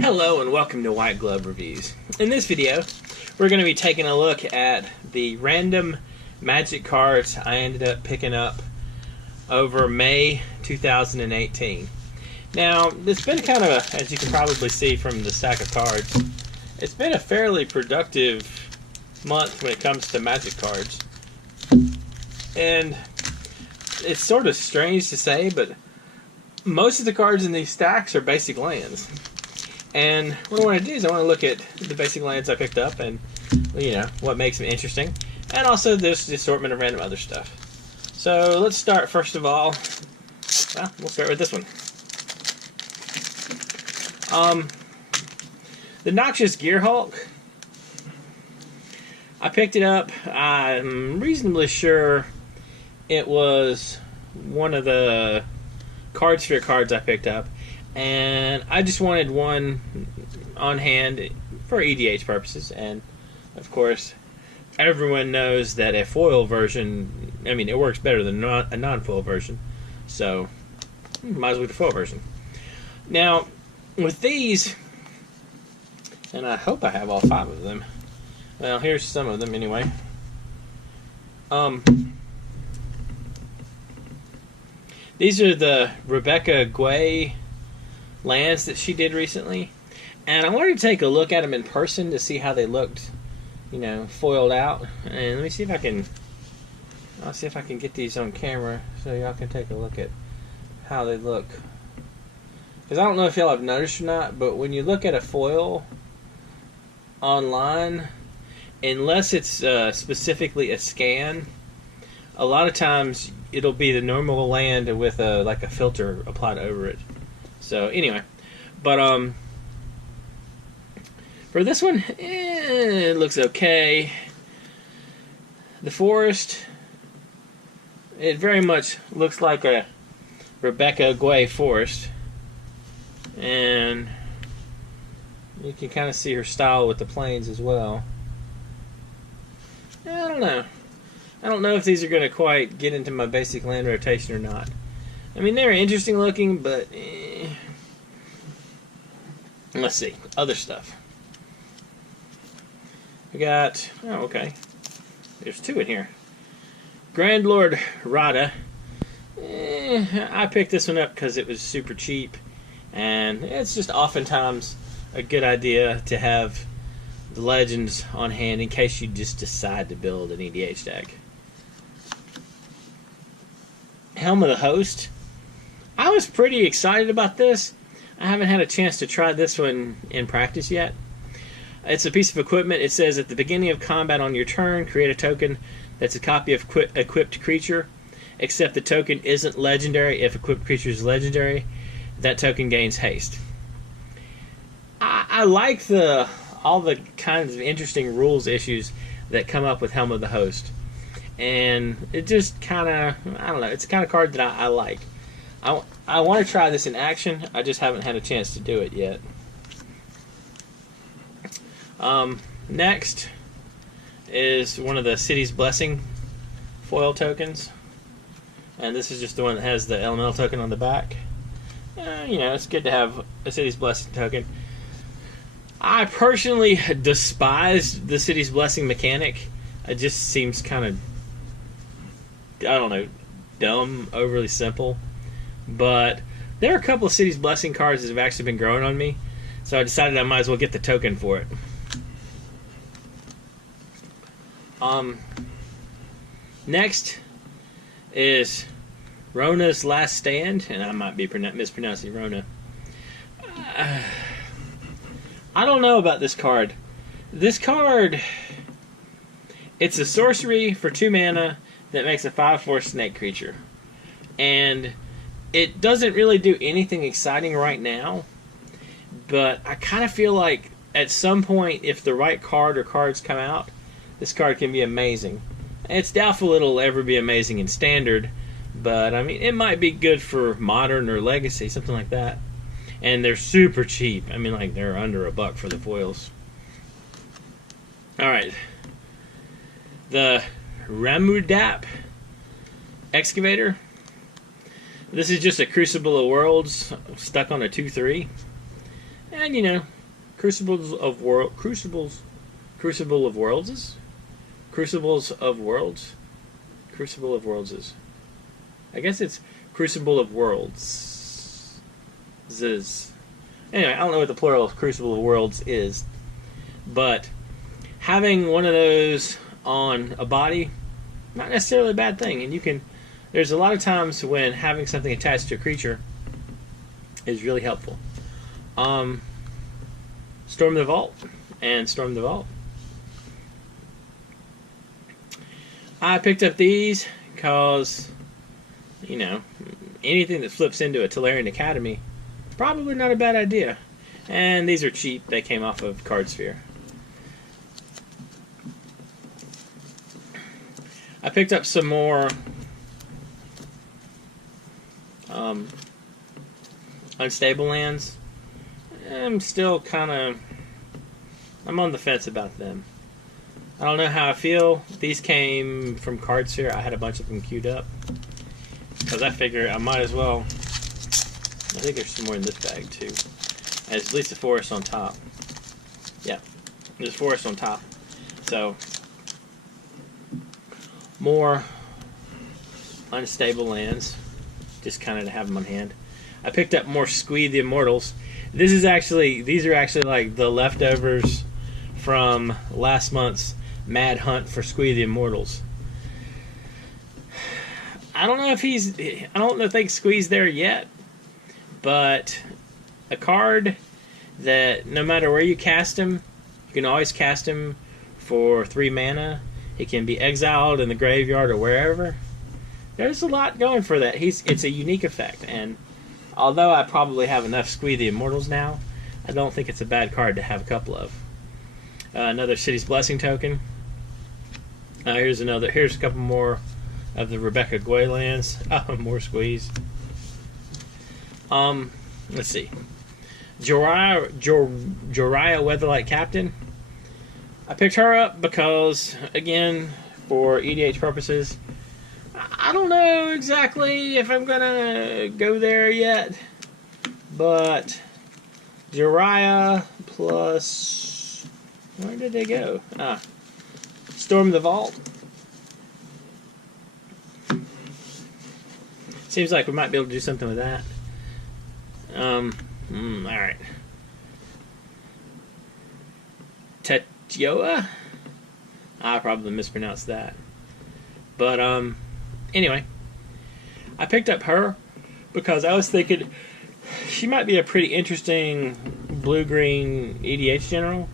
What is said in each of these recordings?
Hello and welcome to White Glove Reviews. In this video, we're going to be taking a look at the random Magic cards I ended up picking up over May 2018. Now, it's been kind of a, as you can probably see from the stack of cards, it's been a fairly productive month when it comes to Magic cards. And it's sort of strange to say, but most of the cards in these stacks are basic lands. And what I want to do is I want to look at the basic lands I picked up and, you know, what makes them interesting. And also this assortment of random other stuff. So let's start first of all, well, we'll start with this one. The Noxious Gearhulk. I picked it up. I'm reasonably sure it was one of the Cardsphere cards I picked up. And I just wanted one on hand for EDH purposes. And, of course, everyone knows that a foil version, I mean, it works better than a non-foil version. So, might as well get the foil version. Now, with these, and I hope I have all 5 of them. Well, here's some of them anyway. These are the Rebecca Guay lands that she did recently, and I wanted to take a look at them in person to see how they looked, you know, foiled out. And let me see if I can, I'll see if I can get these on camera so y'all can take a look at how they look. Because I don't know if y'all have noticed or not, but when you look at a foil online, unless it's specifically a scan, a lot of times it'll be the normal land with like a filter applied over it. So anyway, but for this one, it looks okay. The forest, it very much looks like a Rebecca Guay forest, and you can kind of see her style with the plains as well. I don't know. I don't know if these are going to quite get into my basic land rotation or not. I mean, they're interesting looking, but let's see. Other stuff. We got, oh, okay. There's 2 in here. Grand Lord Rada. I picked this one up because it was super cheap, and it's just oftentimes a good idea to have the legends on hand in case you just decide to build an EDH deck. Helm of the Host. I was pretty excited about this. I haven't had a chance to try this one in practice yet. It's a piece of equipment. It says at the beginning of combat on your turn, create a token that's a copy of equipped creature, except the token isn't legendary. If equipped creature is legendary, that token gains haste. I like all the kinds of interesting rules issues that come up with Helm of the Host. And it just kind of, I don't know, it's the kind of card that I like. I want to try this in action. I just haven't had a chance to do it yet. Next is one of the City's Blessing foil tokens. And this is just the one that has the elemental token on the back. You know, it's good to have a City's Blessing token. I personally despise the City's Blessing mechanic. It just seems kind of, I don't know, dumb, overly simple. But there are a couple of City's Blessing cards that have actually been growing on me, so I decided I might as well get the token for it. Next is Rona's Last Stand, and I might be mispronouncing Rona. I don't know about this card. This card, it's a sorcery for 2 mana that makes a 5/4 snake creature. And it doesn't really do anything exciting right now, but I kind of feel like at some point, if the right card or cards come out, this card can be amazing. It's doubtful it'll ever be amazing in Standard, but I mean, it might be good for Modern or Legacy, something like that. And they're super cheap. I mean, like, they're under $1 for the foils. Alright. The Ramudap Excavator. This is just a Crucible of Worlds stuck on a 2/3. And, you know, Crucible of Worlds. I guess it's Crucible of Worlds. Anyway, I don't know what the plural of Crucible of Worlds is, but having one of those on a body, not necessarily a bad thing. And there's a lot of times when having something attached to a creature is really helpful. Storm the Vault and Storm the Vault. I picked up these because, you know, anything that flips into a Tolarian Academy, probably not a bad idea. And these are cheap. They came off of Cardsphere. I picked up some more unstable lands. I'm still I'm on the fence about them. I don't know how I feel. These came from Cardsphere. I had a bunch of them queued up because I figure I might as well. I think there's some more in this bag too. And it's at least a forest on top. Yeah, there's a forest on top. So more unstable lands, just kind of to have them on hand. I picked up more Squee the Immortals. These are actually like the leftovers from last month's Mad Hunt for Squee the Immortals. I don't think Squee's there yet, but a card that no matter where you cast him, you can always cast him for 3 mana. He can be exiled in the graveyard or wherever. There's a lot going for that. It's a unique effect, and although I probably have enough Squee the Immortals now, I don't think it's a bad card to have a couple of. Another City's Blessing token. Here's a couple more of the Rebecca Gway lands. Oh, more Squeeze. Let's see. Joraya Weatherlight Captain. I picked her up because, again, for EDH purposes, I don't know exactly if I'm gonna go there yet, but Joraya plus, where did they go? Storm the Vault. Seems like we might be able to do something with that. Alright. Tetioa? I probably mispronounced that. But, anyway. I picked up her because I was thinking she might be a pretty interesting blue-green EDH general.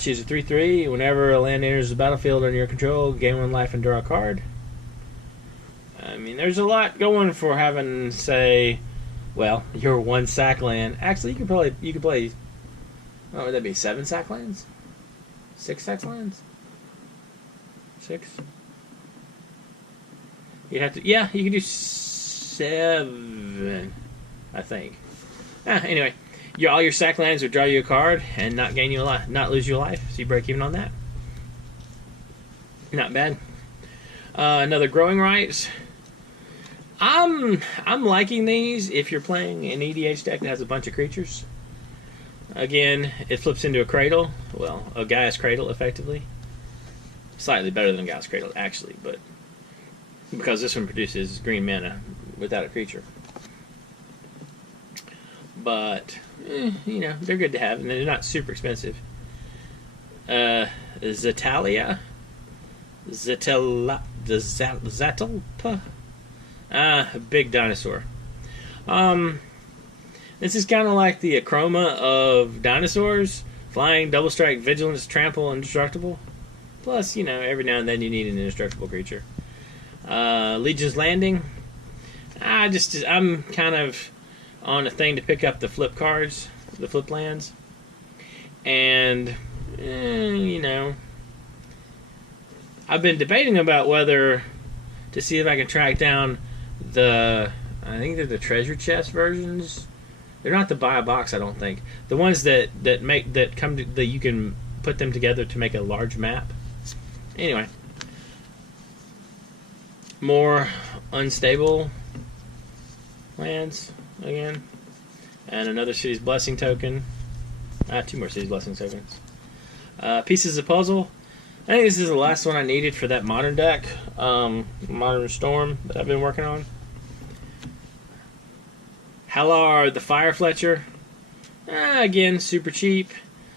She's a 3/3. Whenever a land enters the battlefield under your control, gain 1 life and draw a card. I mean, there's a lot going for having, say, well, your 1 sack land. Actually, you could play. What would that be? 7 sack lands? 6 sack lands? 6. You'd have to. Yeah, you could do 7. I think. Anyway, all your sack lands would draw you a card and not gain you a life, not lose you a life. So you break even on that. Not bad. Another Growing Rights. I'm liking these if you're playing an EDH deck that has a bunch of creatures. Again, it flips into a Cradle. Well, a Gaia's Cradle, effectively. Slightly better than Gaia's Cradle, actually, but because this one produces green mana without a creature. But, you know, they're good to have, and they're not super expensive. Zetalia? Zatalpa? Big dinosaur. This is kind of like the Acroma of dinosaurs. Flying, double strike, vigilance, trample, indestructible. Plus, you know, every now and then you need an indestructible creature. Legion's Landing. I'm kind of on a thing to pick up the flip cards, the flip lands. And, you know, I've been debating about whether to see if I can track down I think they're the treasure chest versions. They're not the buy a box, I don't think. The ones that you can put them together to make a large map. Anyway, more unstable lands again. And another City's Blessing token. 2 more City's Blessing tokens. Pieces of Puzzle. I think this is the last one I needed for that Modern deck. Modern Storm that I've been working on. Hallard the Fire Fletcher. Again, super cheap.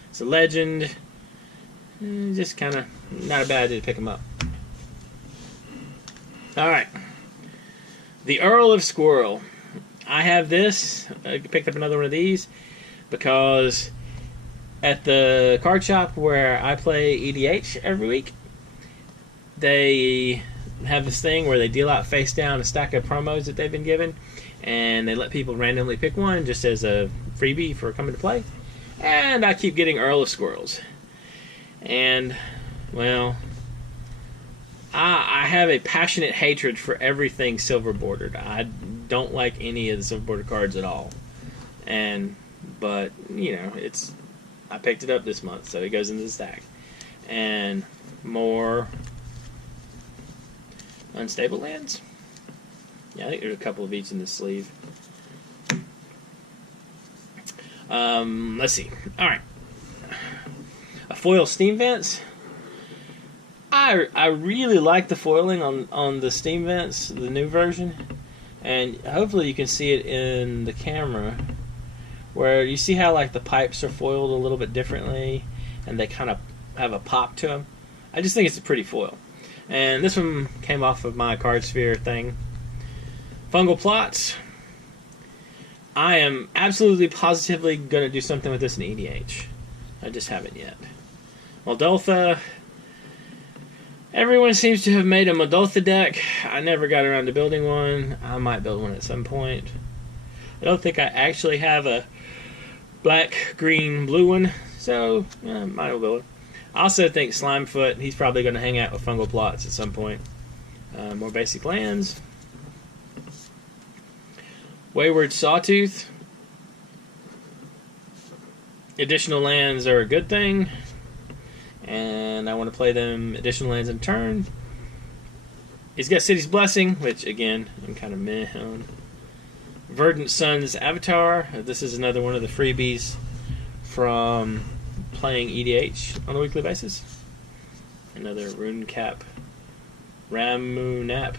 It's a legend. Just kind of not a bad idea to pick them up. Alright. The Earl of Squirrel. I have this. I picked up another one of these because at the card shop where I play EDH every week, they have this thing where they deal out face down a stack of promos that they've been given, and they let people randomly pick one just as a freebie for coming to play. And I keep getting Earl of Squirrels. And, well, I have a passionate hatred for everything silver bordered. I don't like any of the silver bordered cards at all. But, you know, I picked it up this month, so it goes into the stack. And more unstable lands. Yeah, I think there's a couple of each in the sleeve. Let's see. Alright. A foil Steam Vents. I really like the foiling on the Steam Vents, the new version. And hopefully you can see it in the camera, where you see how like the pipes are foiled a little bit differently, and they kind of have a pop to them. I just think it's a pretty foil. And this one came off of my Card Sphere thing. Fungal Plots. I am absolutely positively going to do something with this in EDH. I just haven't yet. Moldotha. Everyone seems to have made a Moldotha deck. I never got around to building one. I might build one at some point. I don't think I actually have a black, green, blue one, so might as well build it. I also think Slimefoot, he's probably going to hang out with Fungal Plots at some point. More basic lands. Wayward Sawtooth. Additional lands are a good thing, and I want to play them additional lands in turn. He's got City's Blessing, which again I'm kind of meh on. Verdant Sun's Avatar. This is another one of the freebies from playing EDH on a weekly basis. Another Rune Cap. Ramunap.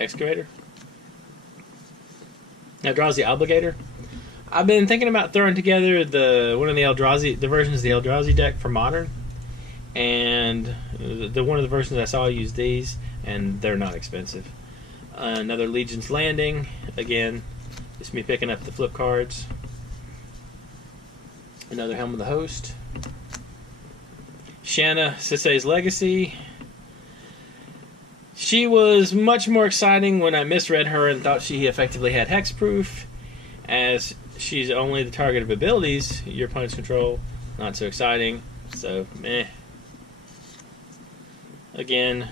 Excavator. Eldrazi Obligator. I've been thinking about throwing together one of the versions of the Eldrazi deck for Modern, and one of the versions I saw used these, and they're not expensive. Another Legion's Landing. Again, just me picking up the flip cards. Another Helm of the Host. Shanna Sisei's Legacy. She was much more exciting when I misread her and thought she effectively had hexproof, as she's only the target of abilities your opponents control. Not so exciting, so meh. Again,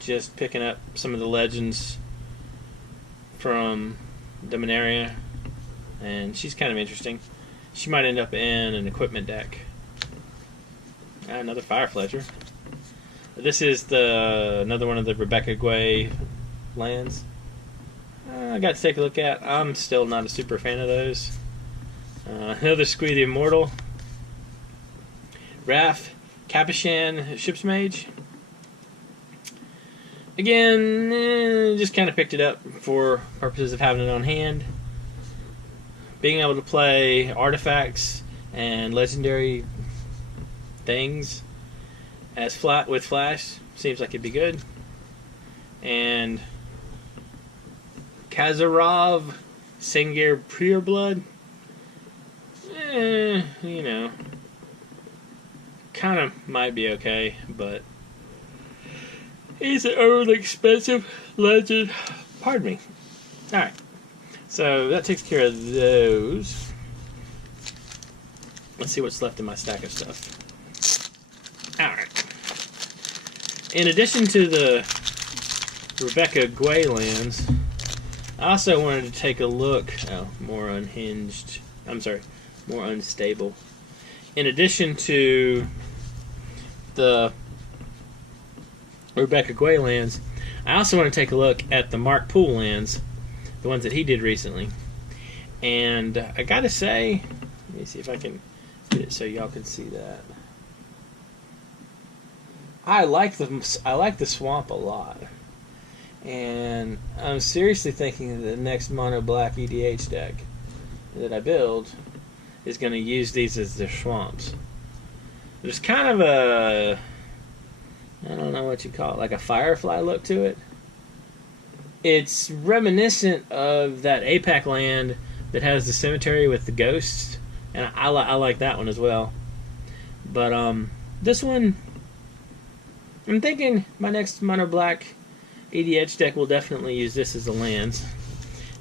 just picking up some of the legends from Dominaria, and she's kind of interesting. She might end up in an equipment deck. Another Fire Fletcher. This is another one of the Rebecca Guay lands. I got to take a look at. I'm still not a super fan of those. Another Squee the Immortal. Raph, Capuchin, Ship's Mage. Again, just kind of picked it up for purposes of having it on hand. Being able to play artifacts and legendary things as flat with Flash seems like it'd be good. And Kazarov, Sengir Pureblood. You know, kind of might be okay, but he's an overly expensive legend. Pardon me. Alright, so that takes care of those. Let's see what's left in my stack of stuff. Alright. In addition to the Rebecca Guay lands, I also wanted to take a look. More unhinged. I'm sorry, more unstable. In addition to the Rebecca Guay lands, I also want to take a look at the Mark Poole lands. the ones that he did recently. And I gotta say, let me see if I can get it so y'all can see that. I like the swamp a lot, and I'm seriously thinking that the next mono black EDH deck that I build is going to use these as their swamps. There's kind of a, I don't know what you call it, like a Firefly look to it. It's reminiscent of that APAC land that has the cemetery with the ghosts, and I like that one as well. But this one, I'm thinking my next mono black EDH deck will definitely use this as a lands.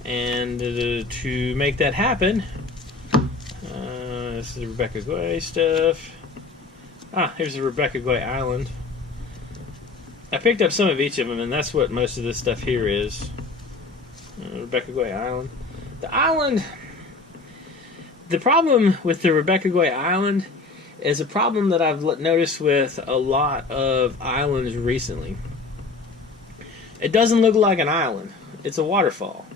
And to make that happen, this is the Rebecca Guay stuff. Here's the Rebecca Guay Island. I picked up some of each of them, and that's what most of this stuff here is. Rebecca Guay Island. The island, the problem with the Rebecca Guay Island is a problem that I've noticed with a lot of islands recently. It doesn't look like an island. It's a waterfall.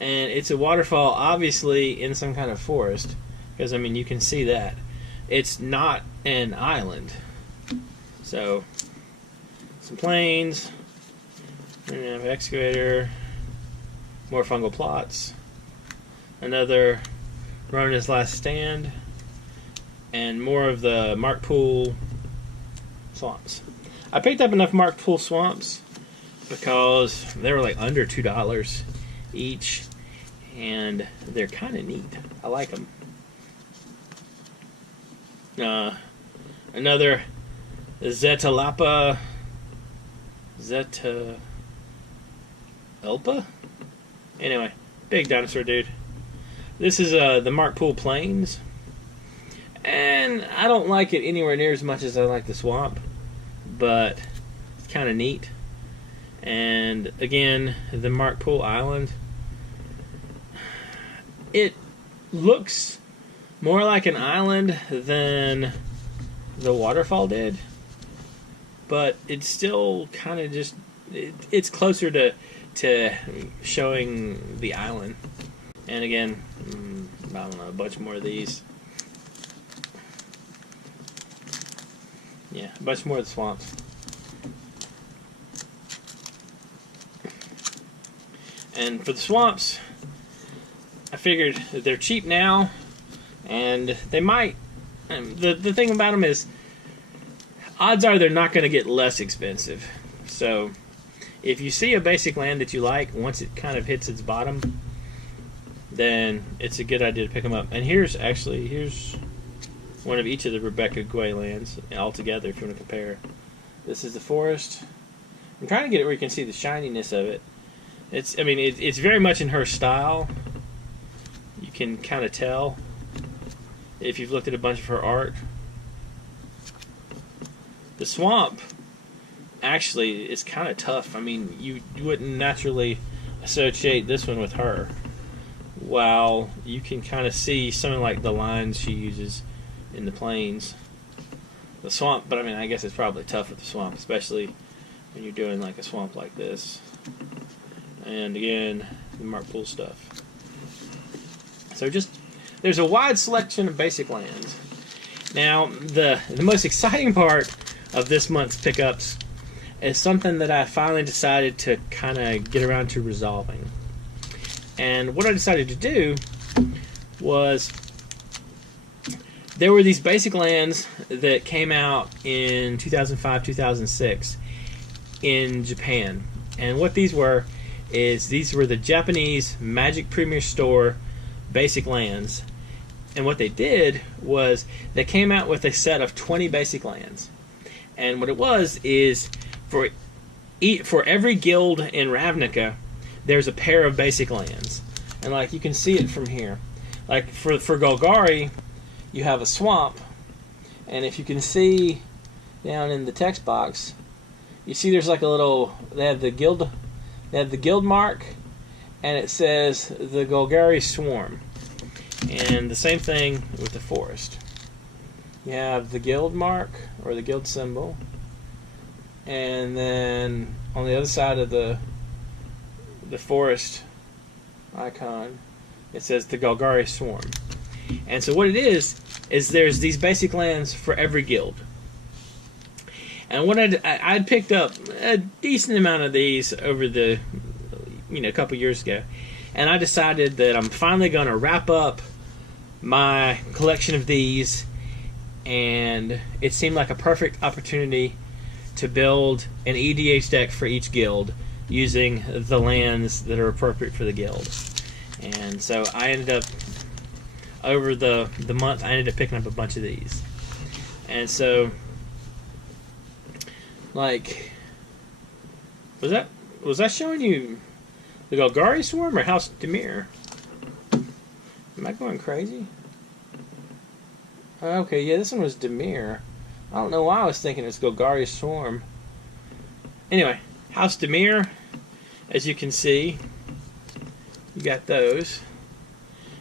And it's a waterfall obviously in some kind of forest, because I mean you can see that. It's not an island. So, some plains, and we have excavator, more fungal plots, another Rona's Last Stand, and more of the Mark Pool swamps. I picked up enough Mark Pool swamps because they were like under $2 each, and they're kind of neat. I like them. Another Zetalapa, Elpa? Anyway, big dinosaur dude. This is the Mark Pool Plains, and I don't like it anywhere near as much as I like the swamp, but it's kind of neat. And again, the Mark Pool Island, it looks more like an island than the waterfall did, but it's still kind of just, it's closer to showing the island. And again, I don't know, a bunch more of these. Yeah, a bunch more of the swamps. And for the swamps, I figured that they're cheap now, and they might. The thing about them is, odds are they're not going to get less expensive. So, if you see a basic land that you like, once it kind of hits its bottom, then it's a good idea to pick them up. And here's one of each of the Rebecca Guay lands all together if you want to compare. This is the forest. I'm trying to get it where you can see the shininess of it. It's very much in her style. You can kind of tell if you've looked at a bunch of her art. The swamp actually is kind of tough. I mean, you wouldn't naturally associate this one with her, while you can kind of see something like the lines she uses in the plains. The swamp, but I mean, I guess it's probably tough with the swamp, especially when you're doing like a swamp like this. And again, the Mark Pool stuff. So there's a wide selection of basic lands. Now, the most exciting part of this month's pickups is something that I finally decided to kind of get around to resolving. And what I decided to do was, there were these basic lands that came out in 2005, 2006 in Japan. And what these were the Japanese Magic Premier Store basic lands. And what they did was they came out with a set of 20 basic lands. And what it was is for every guild in Ravnica, there's a pair of basic lands. And like you can see it from here. Like for Golgari, you have a swamp. And if you can see down in the text box, you see there's like a little, they have the guild mark, and it says the Golgari Swarm. And the same thing with the forest. You have the guild mark, or the guild symbol, and then on the other side of the forest, icon. It says the Golgari Swarm. And so what it is there's these basic lands for every guild. And what I'd picked up a decent amount of these over the, a couple years ago. And I decided that I'm finally going to wrap up my collection of these. And it seemed like a perfect opportunity to build an EDH deck for each guild using the lands that are appropriate for the guild. And so I ended up, over the month, I ended up picking up a bunch of these. And so, like, was that showing you the Golgari Swarm or House Demir? Am I going crazy? Okay, yeah, this one was Demir. I don't know why I was thinking it was Golgari Swarm. Anyway, House Demir, as you can see, you got those.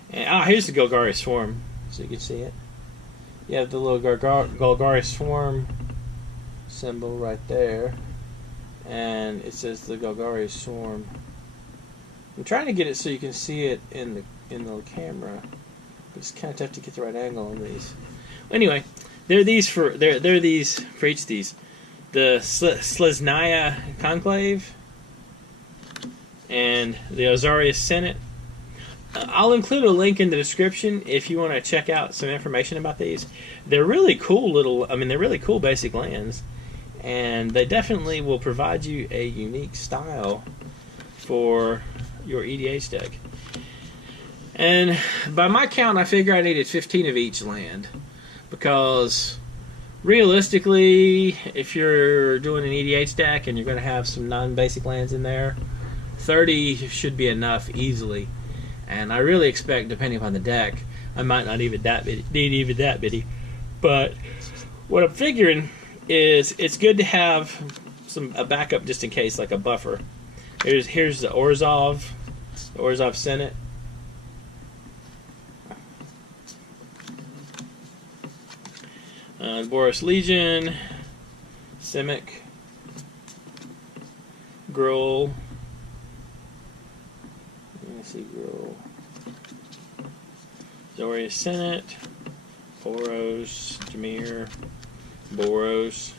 And here's the Golgari Swarm, so you can see it. You have the little Golgari Swarm symbol right there, and it says the Golgari Swarm. I'm trying to get it so you can see it in the camera, but it's kind of tough to get the right angle on these. Anyway, there are these for these for each of these. The Sleznaya Conclave and the Ozarius Senate. I'll include a link in the description if you want to check out some information about these. They're really cool they're really cool basic lands, and they definitely will provide you a unique style for your EDH deck. And by my count, I figure I needed 15 of each land, because realistically, if you're doing an EDH deck and you're going to have some non-basic lands in there, 30 should be enough easily. And I really expect, depending upon the deck, I might not need even that many. But what I'm figuring is it's good to have a backup just in case, like a buffer. Here's the Orzhov Senate. Boros Legion, Simic, Gruul. Let me see, Gruul. Ozarius Senate, Boros, Jameer, Boros.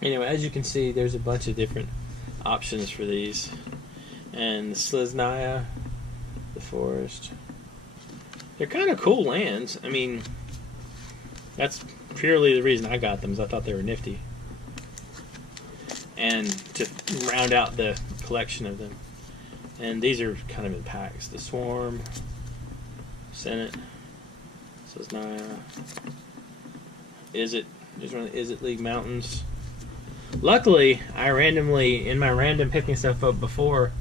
Anyway, as you can see, there's a bunch of different options for these. And the Sleznaya, the Forest. They're kind of cool lands. I mean, that's purely the reason I got them, is I thought they were nifty. And to round out the collection of them. And these are kind of in packs. The Swarm, Senate, Sleznaya, Izzet. There's one of the Izzet League Mountains. Luckily, in my random picking stuff up before,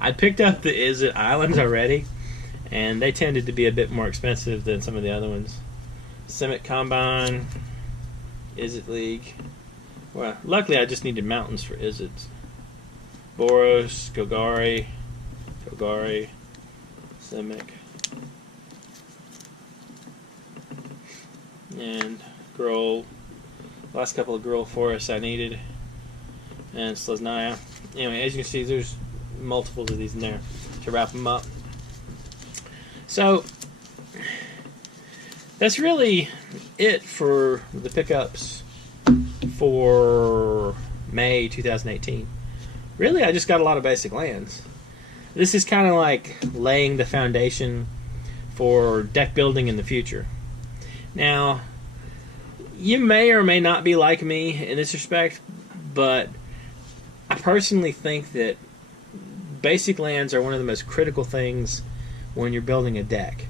I picked up the Izzet Islands already, and they tended to be a bit more expensive than some of the other ones. Simic Combine, Izzet League. Well, luckily I just needed mountains for Izzet. Boros, Golgari, Simic, and Gruul. Last couple of Gruul forests I needed, and Sleznaya. Anyway, as you can see, there's multiples of these in there to wrap them up. So that's really it for the pickups for May 2018. Really, I just got a lot of basic lands. This is kind of like laying the foundation for deck building in the future. Now, you may or may not be like me in this respect, but I personally think that basic lands are one of the most critical things when you're building a deck.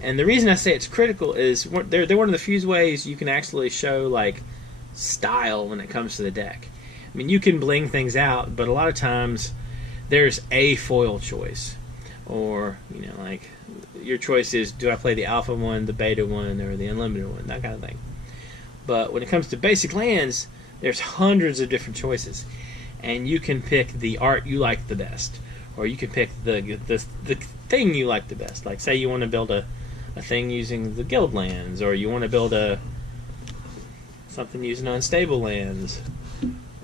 And the reason I say it's critical is they're one of the few ways you can actually show like style when it comes to the deck. I mean, you can bling things out, but a lot of times there's a foil choice, or like your choice is, do I play the alpha one, the beta one, or the unlimited one, that kind of thing. But when it comes to basic lands, there's hundreds of different choices, and you can pick the art you like the best, or you can pick the thing you like the best. Like, say you want to build a thing using the guild lands, or you want to build something using unstable lands,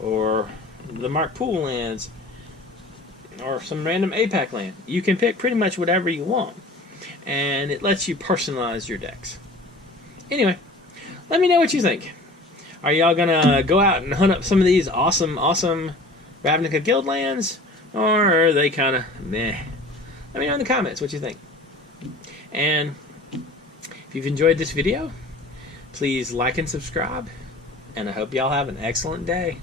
or the Mark Pool lands. or some random APAC land. You can pick pretty much whatever you want, and it lets you personalize your decks. Anyway, let me know what you think. Are y'all gonna go out and hunt up some of these awesome Ravnica Guild lands, or are they kind of meh? Let me know in the comments what you think. And if you've enjoyed this video, please like and subscribe, and I hope y'all have an excellent day.